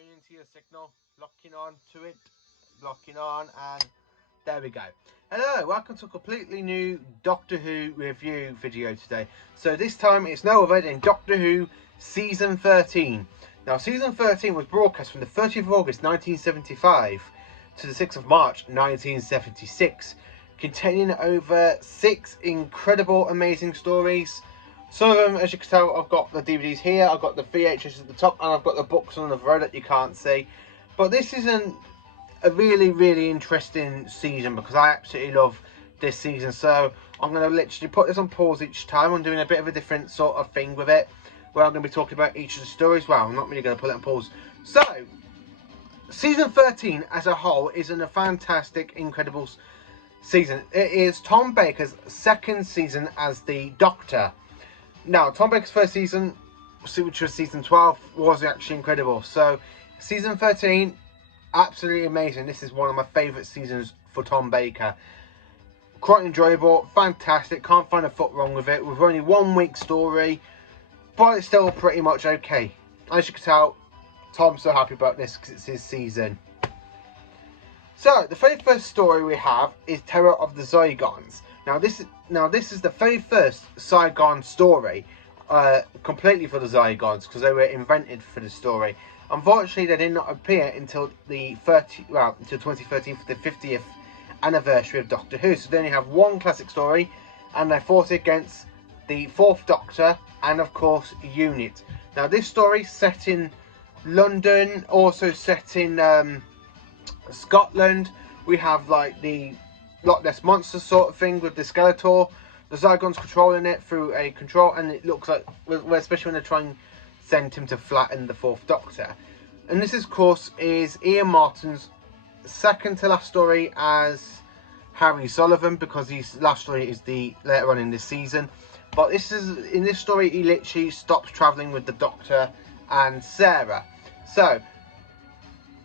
tuning into your signal, locking on to it, locking on, and there we go. Hello, welcome to a completely new Doctor Who review video today. So this time it's no other than Doctor Who Season 13. Now Season 13 was broadcast from the 30th of August 1975 to the 6th of March 1976, containing over 6 incredible, amazing stories. Some of them, as you can tell, I've got the DVDs here, I've got the VHS at the top, and I've got the books on the row that you can't see. But this is a really interesting season because I absolutely love this season. So I'm going to literally put this on pause each time. I'm doing a bit of a different sort of thing with it, where I'm going to be talking about each of the stories. Well, I'm not really going to put it on pause. So, Season 13 as a whole is a fantastic, incredible season. It is Tom Baker's second season as the Doctor. Now, Tom Baker's first season, which was season 12, was actually incredible. So, season 13, absolutely amazing. This is one of my favourite seasons for Tom Baker. Quite enjoyable, fantastic, can't find a foot wrong with it. With only 1 week story, but it's still pretty much okay. As you can tell, Tom's so happy about this because it's his season. So, the very first story we have is Terror of the Zoy Guns. Now this is the very first Zoy story, completely for the Zoy Guns, because they were invented for the story. Unfortunately, they did not appear until until 2013 for the 50th anniversary of Doctor Who. So they only have 1 classic story, and they fought against the 4th Doctor and of course Unit. Now this story set in London, also set in Scotland. We have like the Loch Ness Monster sort of thing with the Skeletor. The Zoy Guns controlling it through a control, and it looks like, especially when they're trying to send him to flatten the 4th Doctor. And this, of course, is Ian Martin's second to last story as Harry Sullivan, because his last story is the later on in this season. But in this story, he literally stops travelling with the Doctor and Sarah. So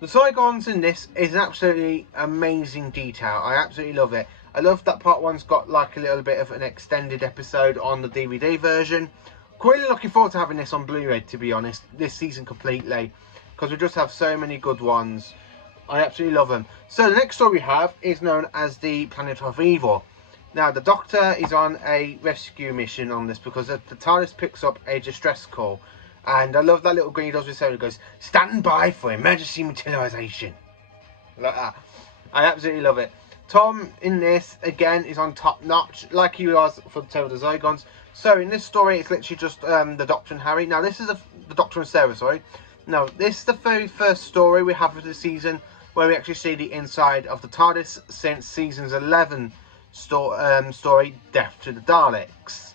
the Zoy Guns in this is an absolutely amazing detail. I absolutely love it. I love that part 1's got like a little bit of an extended episode on the DVD version. Quite looking forward to having this on Blu-ray, to be honest, this season completely, because we just have so many good ones. I absolutely love them. So the next story we have is known as the Planet of Evil. Now the Doctor is on a rescue mission on this because the TARDIS picks up a distress call. And I love that little green he does with Sarah. He goes, "Stand by for emergency materialization." Like that. I absolutely love it. Tom in this, again, is on top notch, like he was for the Terror of the Zoy Guns. So in this story, it's literally just the Doctor and Harry. Now this is the Doctor and Sarah, sorry. Now this is the very first story we have of the season, where we actually see the inside of the TARDIS since season's 11 story, Death to the Daleks.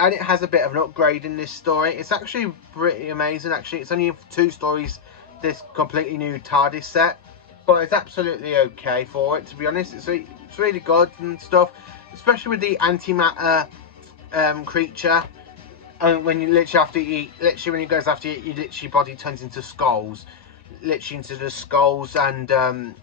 And it has a bit of an upgrade in this story. It's actually pretty amazing, actually. It's only 2 stories, this completely new TARDIS set. But it's absolutely okay for it, to be honest. It's really good and stuff. Especially with the antimatter creature. And when you literally have to eat, when he goes after you, your literally body turns into skulls. Literally into the skulls and the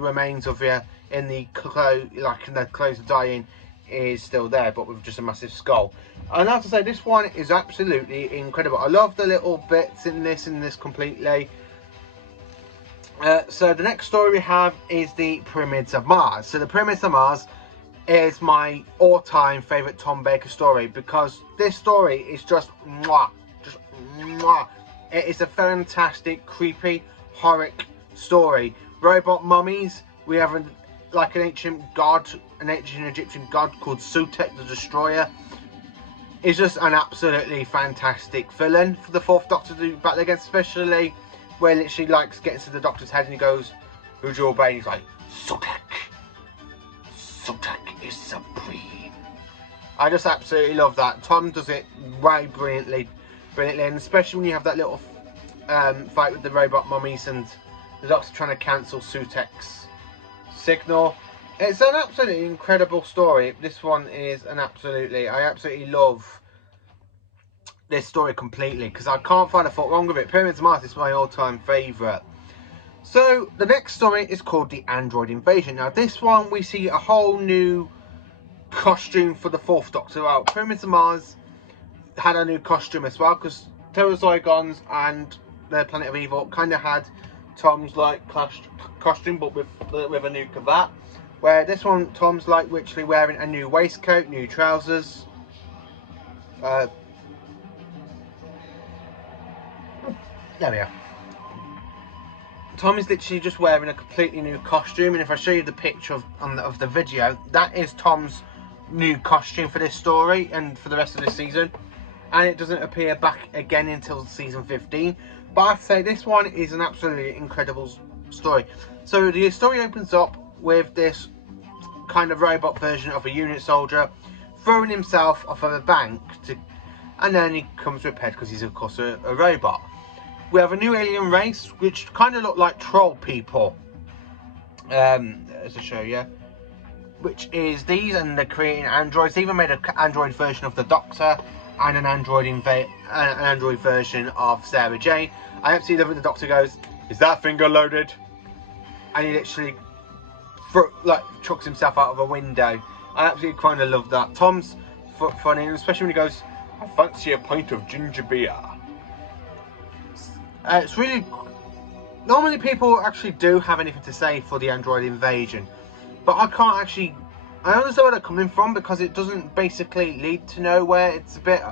remains of you in the clothes, like in the clothes of dying, is still there, but with just a massive skull. And I have to say, this one is absolutely incredible. I love the little bits in this completely. So the next story we have is the Pyramids of Mars. So the Pyramids of Mars is my all-time favourite Tom Baker story, because this story is just mwah. It is a fantastic, creepy, horrific story. Robot mummies. We have like an ancient Egyptian god called Sutek the Destroyer. Is just an absolutely fantastic villain for the 4th Doctor to battle against, especially where literally like gets to the Doctor's head and he goes, "Who's your obey?" He's like, "Sutek. Sutek is supreme." I just absolutely love that. Tom does it way brilliantly, and especially when you have that little fight with the robot mummies and the Doctor trying to cancel Sutek's signal. It's an absolutely incredible story. This one is I absolutely love this story completely, because I can't find a fault wrong with it. Pyramids of Mars is my all-time favourite. So the next story is called The Android Invasion. Now this one we see a whole new costume for the 4th Doctor. Well, Pyramids of Mars had a new costume as well, because Terror of the Zoy Guns and the Planet of Evil kind of had Tom's like costume, but with a new cravat. Where this one, Tom's like literally wearing a new waistcoat, new trousers. There we are. Tom is literally just wearing a completely new costume, and if I show you the picture of the video, that is Tom's new costume for this story and for the rest of this season. And it doesn't appear back again until season 15. But I have to say, this one is an absolutely incredible story. So the story opens up with this kind of robot version of a unit soldier throwing himself off of a bank, and then he comes repaired because he's of course a robot. We have a new alien race which kind of look like troll people, as I show you, which is these, and they're creating androids. They even made an android version of the Doctor and an android version of Sarah Jane. I absolutely love it. The Doctor goes, "Is that finger loaded?" And he literally chucks himself out of a window. I absolutely kind of love that. Tom's funny, especially when he goes, "I fancy a pint of ginger beer." It's really... Normally people actually do have anything to say for the android invasion, but I can't actually... I understand where they're coming from, because it doesn't basically lead to nowhere. It's a bit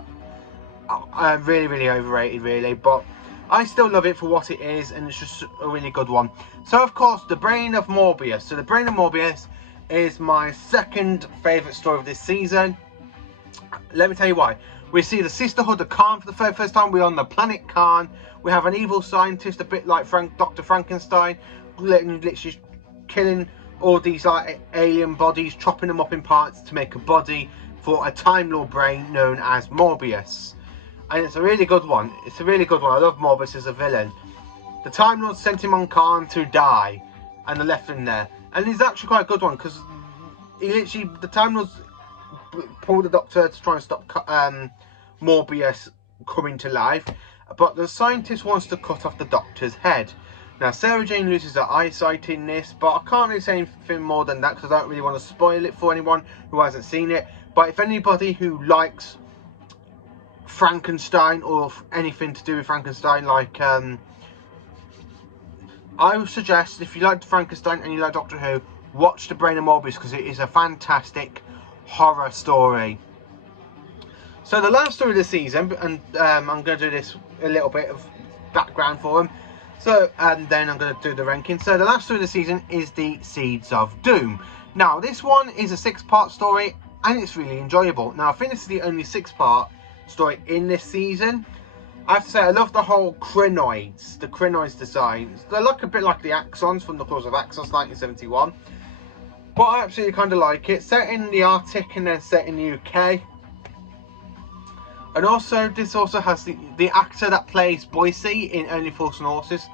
really, really overrated, really, but I still love it for what it is, and it's just a really good one. So, of course, The Brain of Morbius. So, The Brain of Morbius is my second favourite story of this season. Let me tell you why. We see the Sisterhood of Khan for the first time. We're on the planet Khan. We have an evil scientist, a bit like Dr. Frankenstein, literally killing all these like alien bodies, chopping them up in parts to make a body for a Time Lord brain known as Morbius. And it's a really good one. It's a really good one. I love Morbius as a villain. The Time Lord sent him on Khan to die, and they left him there. And he's actually quite a good one, because he literally, the Time Lords pulled the Doctor to try and stop Morbius coming to life, but the scientist wants to cut off the Doctor's head. Now, Sarah Jane loses her eyesight in this, but I can't really say anything more than that, because I don't really want to spoil it for anyone who hasn't seen it. But if anybody who likes Frankenstein, or anything to do with Frankenstein, like I would suggest, if you like Frankenstein and you like Doctor Who, watch The Brain of Morbius, because it is a fantastic horror story. So the last story of the season, and I'm going to do this a little bit of background for them. So, and then I'm going to do the ranking. So the last story of the season is The Seeds of Doom. Now, this one is a 6-part story, and it's really enjoyable. Now, I think this is the only 6-part story in this season. I have to say, I love the whole crinoids, the crinoids designs. They look a bit like the Axons from the Claws of Axos 1971. But I absolutely kind of like it. Set in the Arctic and then set in the UK. And also, this also has the actor that plays Boise in Only Fools and Horses,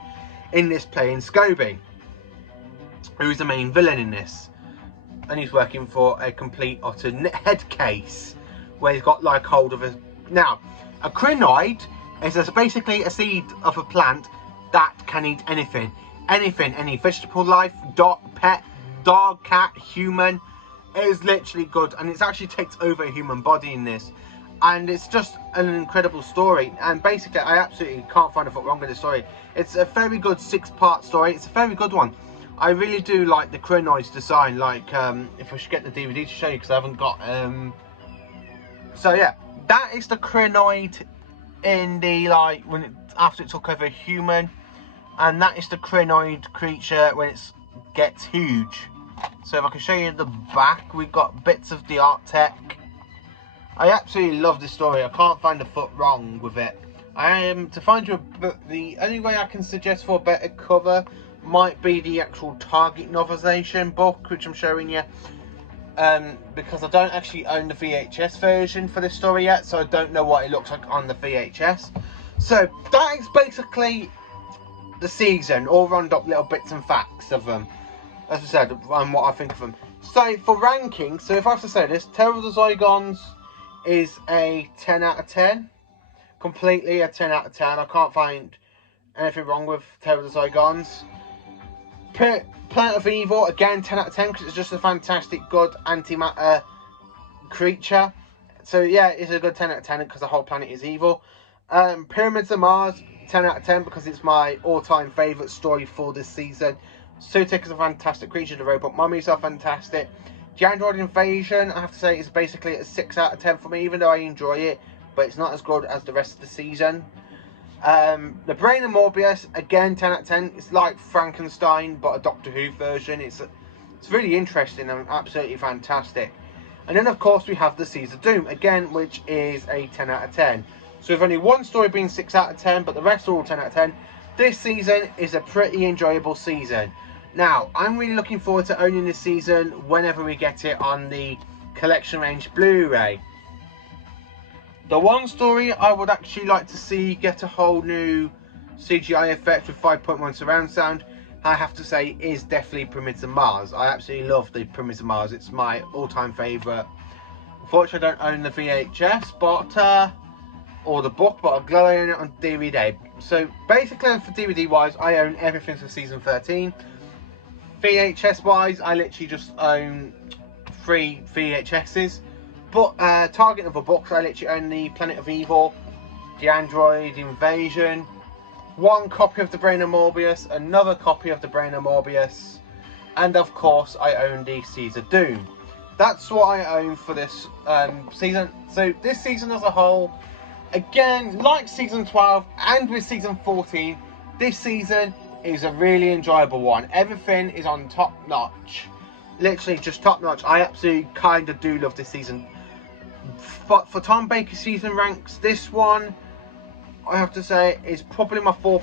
in this playing Scobie, who's the main villain in this. And he's working for a complete utter head case, where he's got like hold of a... Now, a crinoid is basically a seed of a plant that can eat anything. Anything, any vegetable life, pet, dog, cat, human. It is literally good, and it actually takes over a human body in this. And it's just an incredible story, and basically I absolutely can't find a foot wrong with this story. It's a very good 6-part story. It's a very good one. I really do like the crinoids design. Like, if I should get the DVD to show you, because I haven't got so yeah, that is the crinoid in the, like, after it took over a human, and that is the crinoid creature when it gets huge. So if I can show you the back, we've got bits of the art tech. I absolutely love this story. I can't find a foot wrong with it. To find you the only way I can suggest for a better cover might be the actual Target novelization book, which I'm showing you. Because I don't actually own the VHS version for this story yet, so I don't know what it looks like on the VHS. So that is basically the season, all round up little bits and facts of them, as I said, and what I think of them. So for ranking, so if I have to say this, Terror of the Zoy Guns is a 10 out of 10. Completely a 10 out of 10. I can't find anything wrong with Terror of the Zoy Guns. Planet of Evil, again 10 out of 10, because it's just a fantastic, good antimatter creature. So yeah, it's a good 10 out of 10 because the whole planet is evil. Pyramids of Mars, 10 out of 10 because it's my all-time favourite story for this season. Sutik is a fantastic creature, the robot mummies are fantastic. The Android Invasion, I have to say, is basically a 6 out of 10 for me, even though I enjoy it, but it's not as good as the rest of the season. The Brain of Morbius, again, 10 out of 10. It's like Frankenstein, but a Doctor Who version. It's really interesting and absolutely fantastic. And then, of course, we have the Seeds of Doom, again, which is a 10 out of 10. So with only one story being 6 out of 10, but the rest are all 10 out of 10, this season is a pretty enjoyable season. Now, I'm really looking forward to owning this season whenever we get it on the Collection Range Blu-ray. The one story I would actually like to see get a whole new CGI effect with 5.1 surround sound, I have to say, is definitely Pyramids of Mars. I absolutely love the Pyramids of Mars. It's my all-time favourite. Unfortunately, I don't own the VHS, but or the book, but I'm glad I own it on DVD. So basically, for DVD-wise, I own everything for season 13. VHS-wise, I literally just own 3 VHSs. But targeting other books, I literally own the Planet of Evil, the Android Invasion, one copy of the Brain of Morbius, another copy of the Brain of Morbius, and of course, I own the Seeds of Doom. That's what I own for this season. So this season as a whole, again, like season 12 and with season 14, this season is a really enjoyable one. Everything is on top notch. Literally just top notch. I absolutely kind of do love this season. But for Tom Baker's season ranks, this one, I have to say, is probably my 4th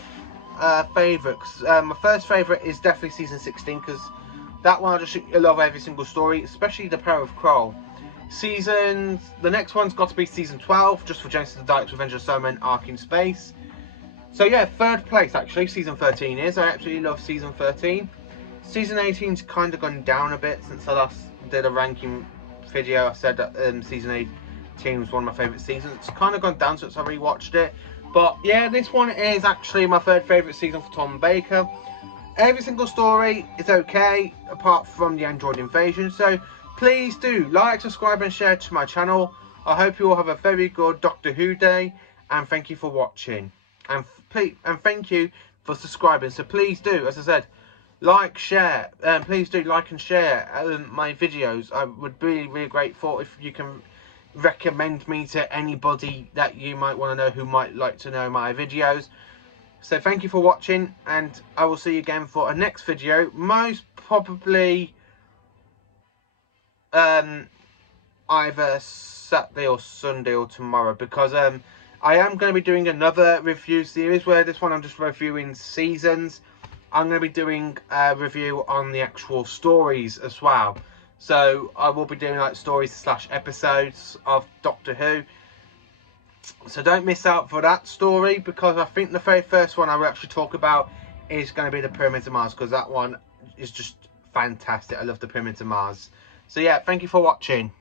favourite. My first favourite is definitely season 16, because that one I love every single story, especially the Power of Kroll. The next one's got to be season 12, just for Genesis of the Daleks, Revenge of the Cybermen, Ark in Space. So yeah, 3rd place actually, season 13 is. I absolutely love season 13. Season 18's kind of gone down a bit since I last did a ranking video. I said that season 18 was one of my favourite seasons. It's kind of gone down since I rewatched it. But yeah, this one is actually my 3rd favourite season for Tom Baker. Every single story is okay, apart from the Android Invasion. So please do like, subscribe and share to my channel. I hope you all have a very good Doctor Who day. And thank you for watching. And thank you for subscribing. So please do, as I said, like, share. Please do like and share my videos. I would be really grateful if you can recommend me to anybody that you might want to know who might like to know my videos. So thank you for watching, and I will see you again for a next video, most probably either Saturday or Sunday or tomorrow, because I am going to be doing another review series where this one I'm just reviewing seasons. I'm going to be doing a review on the actual stories as well. So I will be doing like stories / episodes of Doctor Who. So don't miss out for that story, because I think the very first one I will actually talk about is going to be the Pyramids of Mars, because that one is just fantastic. I love the Pyramids of Mars. So yeah, thank you for watching.